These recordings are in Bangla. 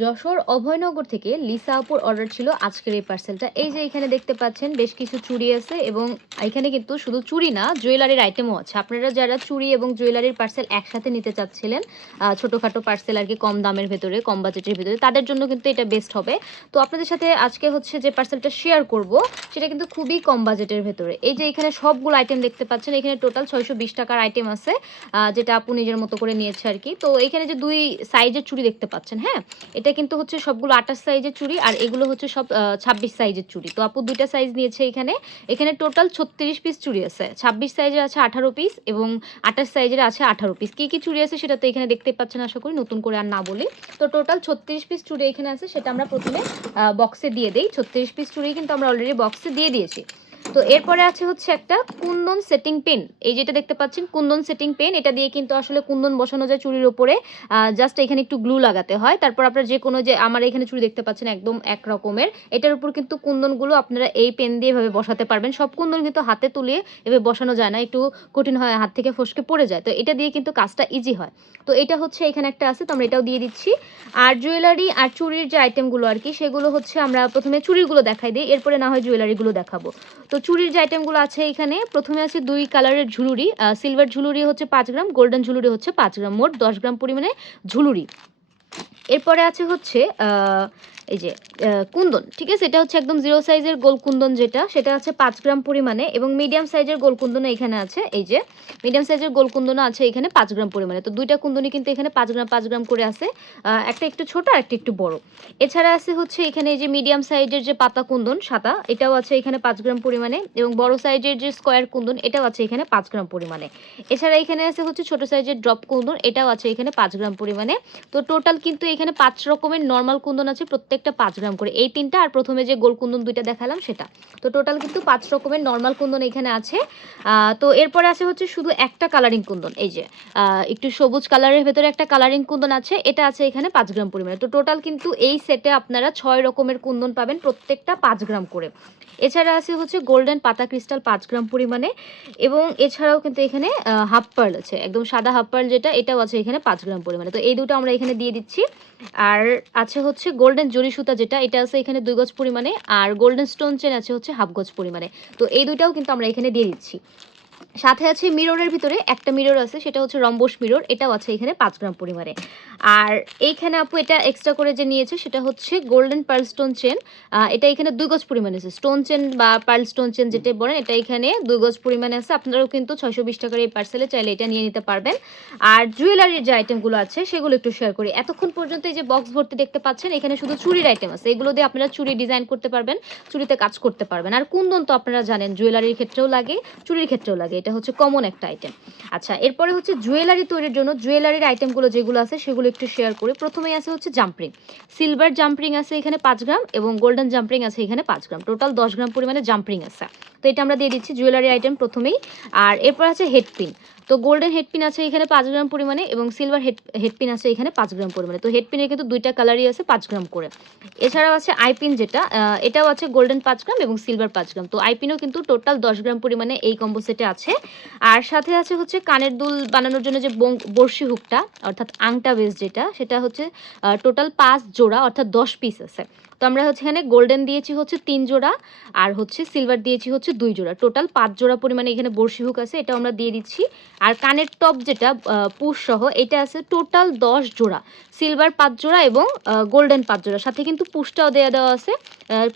যশোর অভয়নগর থেকে লিসা আপুর অর্ডার ছিল আজকের এই পার্সেলটা। এই যে এখানে দেখতে পাচ্ছেন বেশ কিছু চুড়ি আছে এবং এখানে কিন্তু শুধু চুড়ি না, জুয়েলারির আইটেমও আছে। আপনারা যারা চুড়ি এবং জুয়েলারির পার্সেল একসাথে নিতে চাচ্ছিলেন, ছোটোখাটো পার্সেল আর কি, কম দামের ভেতরে, কম বাজেটের ভেতরে, তাদের জন্য কিন্তু এটা বেস্ট হবে। তো আপনাদের সাথে আজকে হচ্ছে যে পার্সেলটা শেয়ার করব, সেটা কিন্তু খুবই কম বাজেটের ভেতরে। এই যে এখানে সবগুলো আইটেম দেখতে পাচ্ছেন, এখানে টোটাল 620 টাকার আইটেম আছে, যেটা আপু নিজের মতো করে নিয়েছে আর কি। তো এখানে যে দুই সাইজের চুড়ি দেখতে পাচ্ছেন, হ্যাঁ, এটা কিন্তু হচ্ছে সবগুলো 28 সাইজের চুড়ি, আর এগুলো হচ্ছে সব 26 সাইজের চুড়ি। তো আপু দুইটা সাইজ নিয়েছে এখানে। এখানে টোটাল 36 পিস চুড়ি আছে, 26 সাইজের আছে 18 পিস এবং 28 সাইজের আছে 18 পিস। কি কি চুড়ি আছে সেটা তো এখানে দেখতে পাচ্ছেন, আশা করি নতুন করে আর না বলি। তো টোটাল 36 পিস চুড়ি এখানে আছে, সেটা আমরা প্রথমে বক্সে দিয়ে দিই। 36 পিস চুড়ি কিন্তু আমরা অলরেডি বক্সে দিয়ে দিয়েছি। তো এরপরে আছে হচ্ছে একটা কুন্দন সেটিং পেন। এই যেটা দেখতে পাচ্ছেন কুন্দন সেটিং পেন, এটা দিয়ে কিন্তু আসলে কুন্দন বসানো যায় চুড়ির উপরে। জাস্ট এখানে একটু গ্লু লাগাতে হয়, তারপর আপনারা যে কোনো, যে আমার এখানে চুড়ি দেখতে পাচ্ছেন একদম এক রকমের, এটার উপর কিন্তু কুন্দনগুলো আপনারা এই পেন দিয়ে এভাবে বসাতে পারবেন। সব কুন্দন কিন্তু হাতে তুলে এভাবে বসানো যায় না, একটু কঠিন হয়, হাত থেকে ফসকে পড়ে যায়। তো এটা দিয়ে কিন্তু কাজটা ইজি হয়। তো এটা হচ্ছে এখানে একটা আছে, তো আমরা এটাও দিয়ে দিচ্ছি। আর জুয়েলারি আর চুড়ির যে আইটেমগুলো আর কি, সেগুলো হচ্ছে আমরা প্রথমে চুড়িগুলো দেখাই দিই, এরপরে না হয় জুয়েলারিগুলো দেখাবো। তো চুড়ির যে আইটেমগুলো আছে এখানে, প্রথমে আছে 2 কালারের ঝুলুরি। সিলভার ঝুলুরি হচ্ছে 5 গ্রাম, গোল্ডেন ঝুলুরি হচ্ছে 5 গ্রাম, মোট 10 গ্রাম পরিমাণে ঝুলুরি। এরপরে আছে হচ্ছে এই যে কুন্দন, ঠিক আছে, এটা হচ্ছে একদম 0 সাইজের গোল কুন্দন, যেটা সেটা আছে 5 গ্রাম পরিমাণে, এবং মিডিয়াম সাইজের গোল কুন্দন এখানে আছে। এই যে মিডিয়াম সাইজের গোল কুন্দন আছে এখানে 5 গ্রাম পরিমাণে। তো দুইটা কুন্দনই কিন্তু এখানে 5 গ্রাম করে আছে, একটা একটু ছোট আর একটা একটু বড়। এছাড়া আছে হচ্ছে এখানে এই যে মিডিয়াম সাইজের যে পাতা কুন্দন সাদা, এটাও আছে এখানে 5 গ্রাম পরিমাণে, এবং বড় সাইজের যে স্কোয়ার কুন্দন, এটাও আছে এখানে 5 গ্রাম পরিমাণে। এছাড়া এখানে আছে হচ্ছে ছোট সাইজের ড্রপ কুন্দন, এটাও আছে এখানে 5 গ্রাম পরিমাণে। তো টোটাল কিন্তু এখানে 5 রকমের নর্মাল কুন্দন আছে, প্রত্যেকটা 5 গ্রাম করে, এই তিনটা আর প্রথমে যে গোল কুন্দন দুইটা দেখালাম সেটা। তো টোটাল কিন্তু 5 রকমের নর্মাল কুন্দন এখানে আছে। তো এরপরে আছে হচ্ছে শুধু একটা কালারিং কুন্দন, এই যে একটু সবুজ কালারের ভেতরে একটা কালারিং কুন্দন আছে, এটা আছে এখানে 5 গ্রাম পরিমাণে। তো টোটাল কিন্তু এই সেটে আপনারা 6 রকমের কুন্দন পাবেন, প্রত্যেকটা 5 গ্রাম করে। এছাড়া আছে হচ্ছে গোল্ডেন পাতা ক্রিস্টাল 5 গ্রাম পরিমাণে, এবং এছাড়াও কিন্তু এখানে হাফ পার্ল আছে, একদম সাদা হাফ পার্ল যেটা, এটাও আছে এখানে 5 গ্রাম পরিমাণে। তো এই দুটো আমরা এখানে দিয়ে দিচ্ছি। আর আছে হচ্ছে গোল্ডেন জরি সুতা, যেটা এটা আছে এখানে 2 গজ পরিমাণে, আর গোল্ডেন স্টোন চেন আছে হচ্ছে হাফ গজ পরিমাণে। তো এই দুইটাও কিন্তু আমরা এখানে দিয়ে দিচ্ছি। সাথে আছে মিররের ভিতরে একটা মিরর আছে, সেটা হচ্ছে রম্বস মিরর, এটাও আছে এখানে 5 গ্রাম পরিমাণে। আর এইখানে আপু এটা এক্সট্রা করে যে নিয়েছে সেটা হচ্ছে গোল্ডেন পার্ল স্টোন চেন, এটা এখানে 2 গজ পরিমাণে আছে। স্টোন চেন বা পার্ল স্টোন চেন যেটা বলেন, এটা এখানে 2 গজ পরিমাণে আছে। আপনারাও কিন্তু 620 টাকার এই পার্সেলে চাইলে এটা নিয়ে নিতে পারবেন। আর জুয়েলারির যে আইটেমগুলো আছে সেগুলো একটু শেয়ার করি। এতক্ষণ পর্যন্ত এই যে বক্স ভর্তি দেখতে পাচ্ছেন, এখানে শুধু চুড়ির আইটেম আছে, এগুলো দিয়ে আপনারা চুড়ি ডিজাইন করতে পারবেন, চুড়িতে কাজ করতে পারবেন। আর কুন্দন তো আপনারা জানেন জুয়েলারির ক্ষেত্রেও লাগে, চুড়ির ক্ষেত্রেও লাগে, এটা হচ্ছে কমন একটা আইটেম। আচ্ছা, এরপরে হচ্ছে জুয়েলারি তৈরির জন্য জুয়েলারির আইটেমগুলো যেগুলো আছে সেগুলো একটু শেয়ার করি। প্রথমেই আছে হচ্ছে জাম্পরিং, সিলভার জাম্পরিং আছে এখানে 5 গ্রাম, এবং গোল্ডেন জাম্পরিং আছে এখানে 5 গ্রাম, টোটাল 10 গ্রাম পরিমাণে জাম্পরিং আছে। তো এটা আমরা দিয়ে দিচ্ছি জুয়েলারি আইটেম প্রথমেই। আর এরপর আছে হেডপিন, তো গোল্ডেন হেডপিন আছে এখানে 5 গ্রাম পরিমাণে, এবং সিলভার হেডপিন আছে এখানে 5 গ্রাম পরিমাণে। তো হেডপিনের কিন্তু দুইটা কালারই আছে 5 গ্রাম করে। এছাড়াও আছে আইপিন, যেটা এটাও আছে গোল্ডেন 5 গ্রাম এবং সিলভার 5 গ্রাম। তো আইপিনও কিন্তু টোটাল 10 গ্রাম পরিমাণে এই কম্বো সেটে আছে। আর সাথে আছে হচ্ছে কানের দুল বানানোর জন্য যে বড়শি হুকটা, অর্থাৎ আংটা বেস যেটা, সেটা হচ্ছে টোটাল 5 জোড়া, অর্থাৎ 10 পিস আছে। তো আমরা হচ্ছে এখানে গোল্ডেন দিয়েছি হচ্ছে 3 জোড়া, আর হচ্ছে সিলভার দিয়েছি হচ্ছে 2 জোড়া, টোটাল 5 জোড়া পরিমাণে এখানে বড়শি হুক আছে, এটা আমরা দিয়ে দিচ্ছি। আর কানের টপ যেটা পুশ সহ, এটা আছে টোটাল 10 জোড়া, সিলভার 5 জোড়া এবং গোল্ডেন 5 জোড়া, সাথে কিন্তু পুশটাও দেওয়া আছে,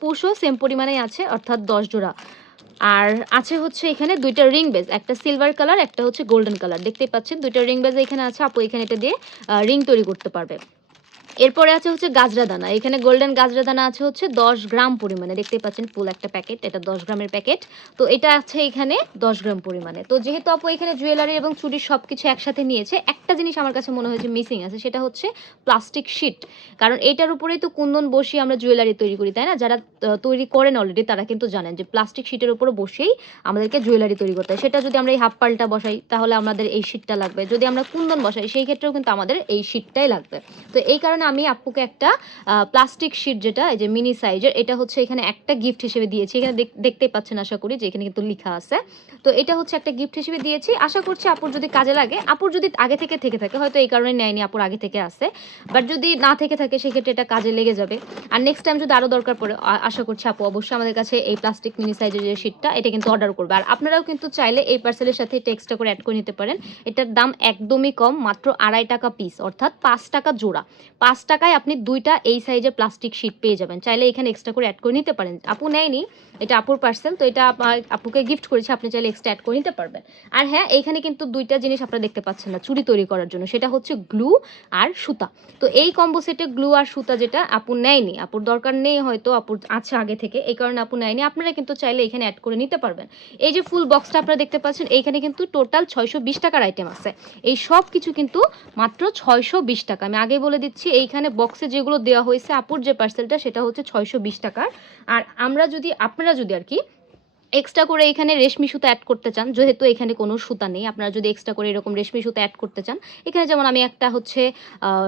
পুশও সেম পরিমাণেই আছে, অর্থাৎ 10 জোড়া। আর আছে হচ্ছে এখানে দুইটা রিং বেজ, একটা সিলভার কালার, একটা হচ্ছে গোল্ডেন কালার, দেখতেই পাচ্ছেন দুইটা রিং বেজ এখানে আছে। আপু এখানে এটা দিয়ে রিং তৈরি করতে পারবে। এরপরে আছে হচ্ছে গাজরা দানা, এখানে গোল্ডেন গাজরা দানা আছে হচ্ছে 10 গ্রাম পরিমাণে, দেখতেই পাচ্ছেন ফুল একটা প্যাকেট, এটা 10 গ্রামের প্যাকেট। তো এটা আছে এখানে 10 গ্রাম পরিমাণে। তো যেহেতু আপু এখানে জুয়েলারি এবং চুড়ির সব কিছু একসাথে নিয়েছে, একটা জিনিস আমার কাছে মনে হয়েছে মিসিং আছে, সেটা হচ্ছে প্লাস্টিক শিট। কারণ এটার উপরেই তো কুন্দন বসিয়ে আমরা জুয়েলারি তৈরি করি, তাই না? যারা তৈরি করেন অলরেডি, তারা কিন্তু জানেন যে প্লাস্টিক শিটের উপরে বসেই আমাদেরকে জুয়েলারি তৈরি করতে হয়। সেটা যদি আমরা এই হাফ পাল্টা বসাই, তাহলে আমাদের এই শিটটা লাগবে। যদি আমরা কুন্দন বসাই, সেই ক্ষেত্রেও কিন্তু আমাদের এই শিটটাই লাগবে। তো এই কারণে আমি আপুকে একটা প্লাস্টিক শিট, যেটা এই যে মিনি সাইজের, এটা হচ্ছে এখানে একটা গিফট হিসেবে দিয়েছি। এখানে দেখতেই পাচ্ছেন আশা করি যে এখানে কিন্তু লেখা আছে। তো এটা হচ্ছে একটা গিফট হিসেবে দিয়েছি। আশা করছি আপুর যদি কাজে লাগে, আপুর যদি আগে থেকে থাকে, হয়তো এই কারণে নেয়নি, আপুর আগে থেকে আছে, বাট যদি না থেকে থাকে সেক্ষেত্রে এটা কাজে লেগে যাবে। আর নেক্সট টাইম যদি আরও দরকার পড়ে, আশা করছি আপু অবশ্যই আমাদের কাছে এই প্লাস্টিক মিনি সাইজের যে শিটটা, এটা কিন্তু অর্ডার করবে। আর আপনারাও কিন্তু চাইলে এই পার্সেলের সাথে এটা এক্সট্রা করে অ্যাড করে নিতে পারেন। এটার দাম একদমই কম, মাত্র 2.5 টাকা পিস, অর্থাৎ 5 টাকা জোড়া। 5 টাকায় আপনি 2টা এই সাইজের প্লাস্টিক শিট পেয়ে যাবেন। চাইলে এখানে এক্সট্রা করে অ্যাড করে নিতে পারেন। আপু নেয়নি, এটা আপুর পার্সেল, তো এটা আপুকে গিফট করেছি, আপনি চাইলে এক্সট্রা অ্যাড করে নিতে পারবেন। আর হ্যাঁ, এইখানে কিন্তু 2টা জিনিস আপনারা দেখতে পাচ্ছেন না চুড়ি তৈরি করার জন্য, সেটা হচ্ছে গ্লু আর সুতা। তো এই কম্বো সেটে গ্লু আর সুতা যেটা আপু নেয়নি, আপুর দরকার নেই, হয়তো আপুর আছে আগে থেকে, এই কারণে আপু নেয়নি। আপনারা কিন্তু চাইলে এখানে অ্যাড করে নিতে পারবেন। এই যে ফুল বক্সটা আপনারা দেখতে পাচ্ছেন, এইখানে কিন্তু টোটাল 620 টাকার আইটেম আছে। এই সব কিছু কিন্তু মাত্র 620 টাকা। আমি আগে বলে দিচ্ছি, এইখানে বক্সে যেগুলো দেওয়া হয়েছে আপুর যে পার্সেলটা, সেটা হচ্ছে 620 টাকার। আর আপনারা যদি আর কি এক্সট্রা করে এখানে রেশমি সুতা অ্যাড করতে চান, যেহেতু এখানে কোনো সুতা নেই, আপনারা যদি এক্সট্রা করে এরকম রেশমি সুতা অ্যাড করতে চান, এখানে যেমন আমি একটা হচ্ছে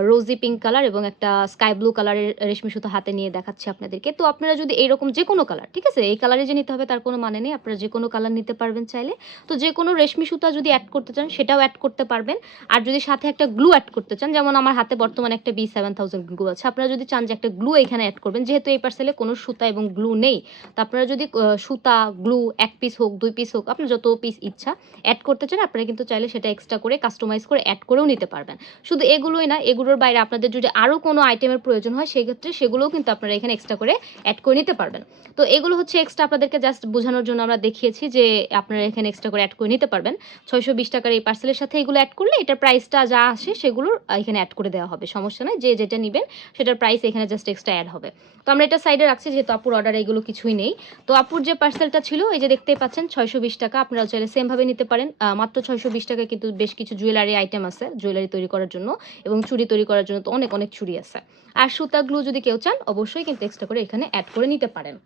রোজি পিঙ্ক কালার এবং একটা স্কাই ব্লু কালারের রেশমি সুতা হাতে নিয়ে দেখাচ্ছি আপনাদেরকে। তো আপনারা যদি এইরকম যে কোনো কালার, ঠিক আছে, এই কালারে যে নিতে হবে তার কোনো মানে নেই, আপনারা যে কোনো কালার নিতে পারবেন চাইলে। তো যে কোনো রেশমি সুতা যদি অ্যাড করতে চান সেটাও অ্যাড করতে পারবেন। আর যদি সাথে একটা গ্লু অ্যাড করতে চান, যেমন আমার হাতে বর্তমানে একটা B7000 গ্লু আছে, আপনারা যদি চান যে একটা গ্লু এখানে অ্যাড করবেন, যেহেতু এই পার্সেলে কোনো সুতা এবং গ্লু নেই, তো আপনারা যদি সুতা, গ্লু 1 পিস হোক 2 পিস হোক, আপনার যত পিস ইচ্ছা অ্যাড করতে চান, আপনারা কিন্তু চাইলে সেটা এক্সট্রা করে কাস্টমাইজ করে অ্যাড করেও নিতে পারবেন। শুধু এগুলোই না, এগুলোর বাইরে আপনাদের যদি আরও কোনো আইটেমের প্রয়োজন হয়, সেক্ষেত্রে সেগুলোও কিন্তু আপনারা এখানে এক্সট্রা করে অ্যাড করে নিতে পারবেন। তো এগুলো হচ্ছে এক্সট্রা আপনাদেরকে জাস্ট বোঝানোর জন্য আমরা দেখিয়েছি যে আপনারা এখানে এক্সট্রা করে অ্যাড করে নিতে পারবেন। 620 টাকার এই পার্সেলের সাথে এগুলো অ্যাড করলে এটার প্রাইসটা যা আসে সেগুলোর এখানে অ্যাড করে দেওয়া হবে, সমস্যা নয়। যে যেটা নেবেন সেটার প্রাইস এখানে জাস্ট এক্সট্রা অ্যাড হবে। তো আমরা এটা সাইডে রাখছি, যেহেতু আপুর অর্ডার এগুলো কিছুই নেই। তো আপুর যে পার্সেলটা ছিল, এই যে দেখতেই পাচ্ছেন 620 টাকা, আপনারা চাইলে সেমভাবে নিতে পারেন। মাত্র 620 টাকায় কিন্তু বেশ কিছু জুয়েলারি আইটেম আছে, জুয়েলারি তৈরি করার জন্য এবং চুড়ি তৈরি করার জন্য তো অনেক অনেক চুড়ি আছে। আর সুতা গ্লু যদি কেউ চান, অবশ্যই কিন্তু এক্সট্রা করে এখানে অ্যাড করে নিতে পারেন।